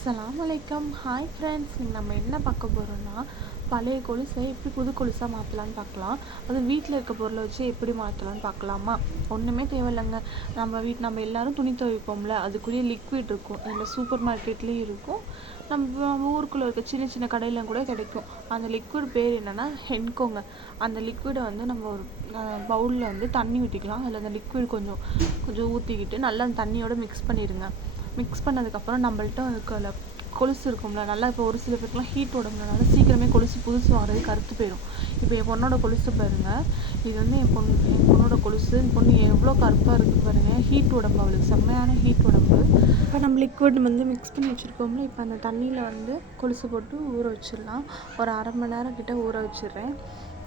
அஸ்லாம் வலைக்கம் hi friends நம்ம என்ன பார்க்க போகிறோம்னா பழைய கொலுசை எப்படி புது கொலுசாக மாற்றலான்னு பார்க்கலாம். அது வீட்டில் இருக்க பொருளை வச்சு எப்படி மாற்றலான்னு பார்க்கலாமா? ஒன்றுமே தேவையில்லைங்க. நம்ம வீட் நம்ம எல்லோரும் துணி துவைப்போம்ல அதுக்குரிய லிக்விட் இருக்கும். நம்ம சூப்பர் மார்க்கெட்லேயும் இருக்கும். நம்ம நம்ம ஊருக்குள்ளே இருக்க சின்ன சின்ன கடையிலும் கூட கிடைக்கும். அந்த லிக்விட் பேர் என்னென்னா ஹென்கோங்க அந்த லிக்விடை வந்து நம்ம ஒரு பவுலில் வந்து தண்ணி ஊற்றிக்கலாம் அதில் அந்த லிக்விட் கொஞ்சம் கொஞ்சம் ஊற்றிக்கிட்டு நல்லா அந்த தண்ணியோடு மிக்ஸ் பண்ணிடுங்க. மிக்ஸ் பண்ணதுக்கப்புறம் நம்மள்ட்ட இருக்கிற கொலுசு இருக்கும்ல நல்லா இப்போ ஒரு சில பேருக்குலாம் ஹீட் உடம்புனால சீக்கிரமே கொலுசு புதுசு வாங்குறது கருத்து போயிடும் இப்போ என் பொண்ணோட கொலுசு பாருங்கள் இது வந்து என் பொண்ணு என் பொண்ணோட கொலுசு என் பொண்ணு எவ்வளோ கருப்பாக இருக்குது பாருங்கள் ஹீட் உடம்பு அவளுக்கு செம்மையான ஹீட் உடம்பு. இப்போ நம்ம லிக்விட் வந்து மிக்ஸ் பண்ணி வச்சுருக்கோம்ல இப்போ அந்த தண்ணியில் வந்து கொலுசு போட்டு ஊற வச்சிடலாம். ஒரு அரை மணி நேரம் கிட்டே ஊற வச்சிடுறேன்.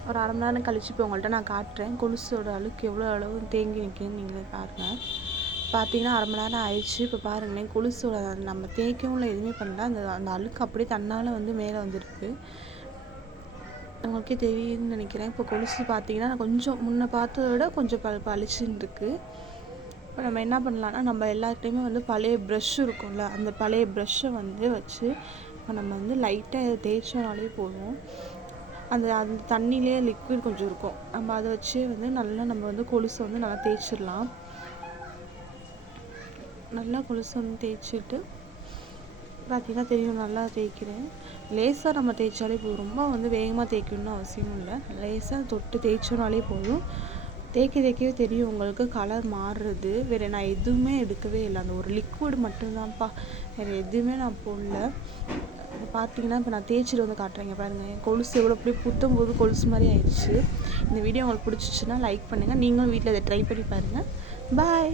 ஒரு அரை மணி நேரம் கழிச்சு இப்போ உங்கள்கிட்ட நான் காட்டுறேன். கொலுசோட அழுக்கு எவ்வளோ அளவு தேங்கி நிற்குன்னு நீங்களே பாருங்கள் பார்த்தீங்கன்னா அரை மணி நேரம் ஆயிடுச்சு. இப்போ பாருங்களேன் கொலுசோட நம்ம தேய்க்கவும் இல்லை எதுவுமே பண்ணல. அந்த அந்த அழுக்கு அப்படியே தன்னால் வந்து மேலே வந்துருக்கு. உங்களுக்கே தெரியுதுன்னு நினைக்கிறேன். இப்போ கொலுசு பார்த்தீங்கன்னா கொஞ்சம் முன்னே பார்த்ததை விட கொஞ்சம் ப பளிச்சுன்னு இருக்குது இப்போ நம்ம என்ன பண்ணலான்னா நம்ம எல்லாத்துலேயுமே வந்து பழைய ப்ரஷ் இருக்கும்ல அந்த பழைய ப்ரஷ்ஷை வந்து வச்சு இப்போ நம்ம வந்து லைட்டாக தேய்ச்சோனாலே போதும். அந்த அந்த தண்ணியிலே லிக்விட் கொஞ்சம் இருக்கும். நம்ம அதை வச்சு வந்து நல்லா நம்ம வந்து கொலுசை வந்து நல்லா தேய்ச்சிடலாம். நல்லா கொலுசு வந்து தேய்ச்சிட்டு பார்த்தீங்கன்னா தெரியும் நல்லா தேய்க்கிறேன். லேசாக நம்ம தேய்ச்சாலே போதும். ரொம்ப வந்து வேகமாக தேய்க்கணும்னு அவசியமும் இல்லை. லேசாக தொட்டு தேய்ச்சோனாலே போதும். தேய்க்க தேய்க்கவே தெரியும் உங்களுக்கு கலர் மாறுறது. வேறு நான் எதுவுமே எடுக்கவே இல்லை. அந்த ஒரு லிக்விட் மட்டும்தான்ப்பா. வேறு எதுவுமே நான் போடல. பார்த்தீங்கன்னா இப்போ நான் தேய்ச்சிட்டு வந்து காட்டுறேங்க. பாருங்கள் என் கொலுசு எவ்வளோ அப்படியே புத்தும் போது கொலுசு மாதிரி ஆயிடுச்சு. இந்த வீடியோ உங்களுக்கு பிடிச்சிச்சுன்னா லைக் பண்ணுங்கள் நீங்களும் வீட்டில் இதை ட்ரை பண்ணி பாருங்கள் பாய்